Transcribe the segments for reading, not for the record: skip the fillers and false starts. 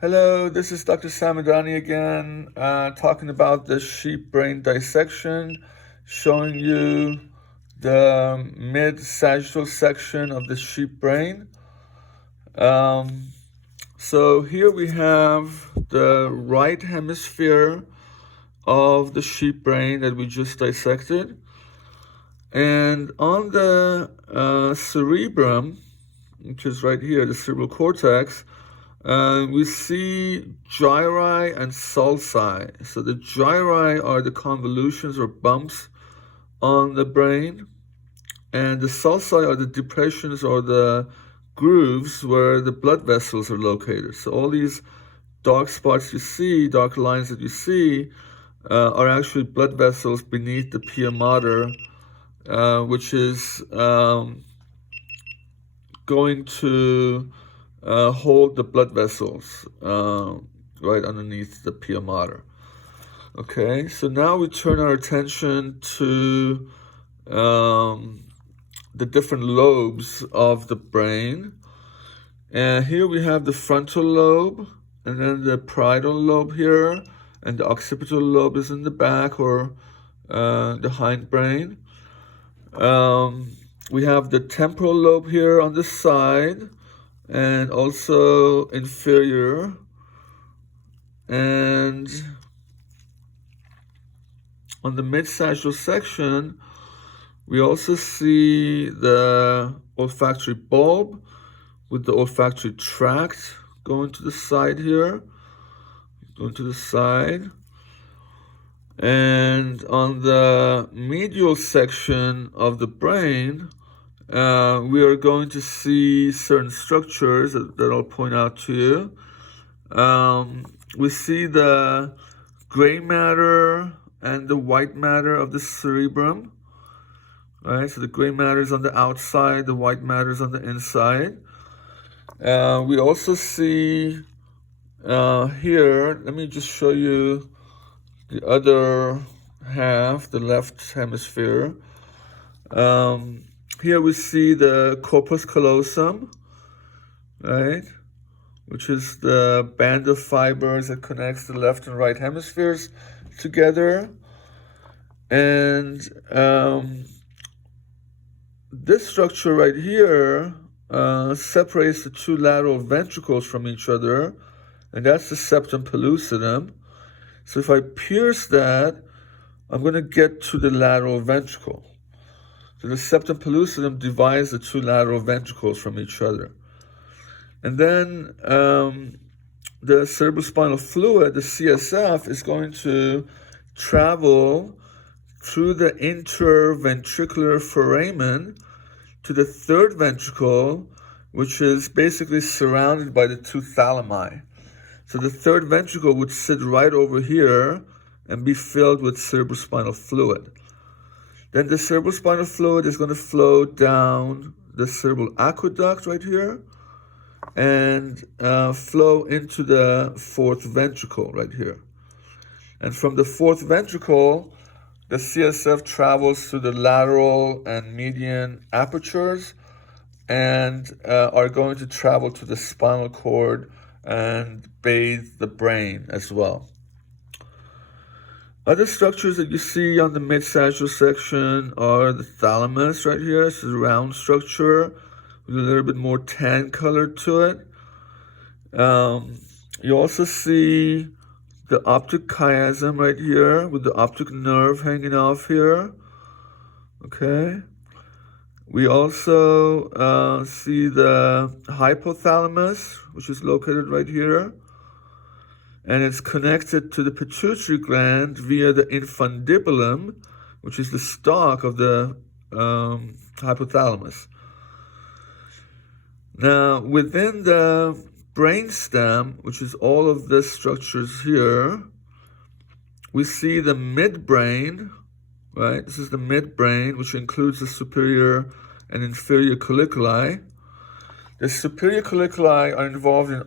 Hello, this is Dr. Samadani again, talking about the sheep brain dissection, showing you the mid-sagittal section of the sheep brain. So here we have the right hemisphere of the sheep brain that we just dissected. And on the cerebrum, which is right here, the cerebral cortex, we see gyri and sulci. So the gyri are the convolutions or bumps on the brain, and the sulci are the depressions or the grooves where the blood vessels are located. So all these dark spots you see, dark lines that you see, are actually blood vessels beneath the pia mater, which is going to hold the blood vessels right underneath the pia mater. Okay, so now we turn our attention to the different lobes of the brain. And here we have the frontal lobe, and then the parietal lobe here, and the occipital lobe is in the back, or the hindbrain. We have the temporal lobe here on the side, and also inferior. And on the mid-sagittal section, we also see the olfactory bulb with the olfactory tract going to the side here, going to the side. And on the medial section of the brain, we are going to see certain structures that I'll point out to you. We see the gray matter and the white matter of the cerebrum. Right, so the gray matter is on the outside, the white matter is on the inside. We also see here, let me just show you the other half, the left hemisphere. Here we see the corpus callosum, right, which is the band of fibers that connects the left and right hemispheres together. And this structure right here separates the two lateral ventricles from each other, and that's the septum pellucidum. So if I pierce that, I'm going to get to the lateral ventricle. So the septum pellucidum divides the two lateral ventricles from each other. And then the cerebrospinal fluid, the CSF, is going to travel through the interventricular foramen to the third ventricle, which is basically surrounded by the two thalami. So the third ventricle would sit right over here and be filled with cerebrospinal fluid. Then the cerebrospinal fluid is going to flow down the cerebral aqueduct right here and flow into the fourth ventricle right here. And from the fourth ventricle, the CSF travels through the lateral and median apertures and are going to travel to the spinal cord and bathe the brain as well. Other structures that you see on the mid-sagittal section are the thalamus right here. This is a round structure with a little bit more tan color to it. You also see the optic chiasm right here with the optic nerve hanging off here. Okay. We also see the hypothalamus, which is located right here. And it's connected to the pituitary gland via the infundibulum, which is the stalk of the hypothalamus. Now, within the brainstem, which is all of the structures here, we see the midbrain, right? This is the midbrain, which includes the superior and inferior colliculi. The superior colliculi are involved in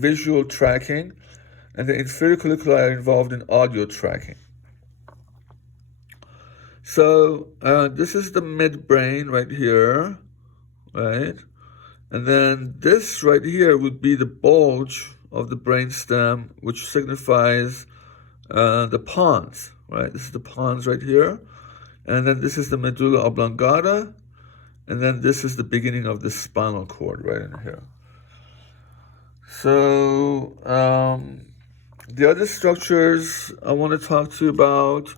visual tracking, and the inferior colliculi are involved in audio tracking. So this is the midbrain right here, right? And then this right here would be the bulge of the brainstem, which signifies the pons, right? This is the pons right here. And then this is the medulla oblongata. And then this is the beginning of the spinal cord right in here. So the other structures I want to talk to you about,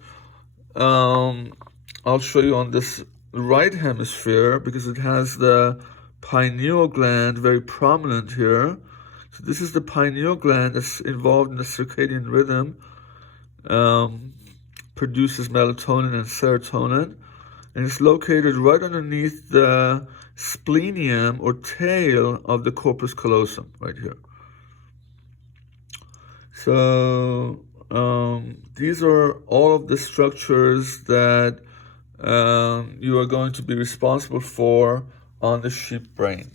I'll show you on this right hemisphere because it has the pineal gland very prominent here. So this is the pineal gland that's involved in the circadian rhythm, produces melatonin and serotonin, and it's located right underneath the splenium or tail of the corpus callosum right here. So these are all of the structures that you are going to be responsible for on the sheep brain.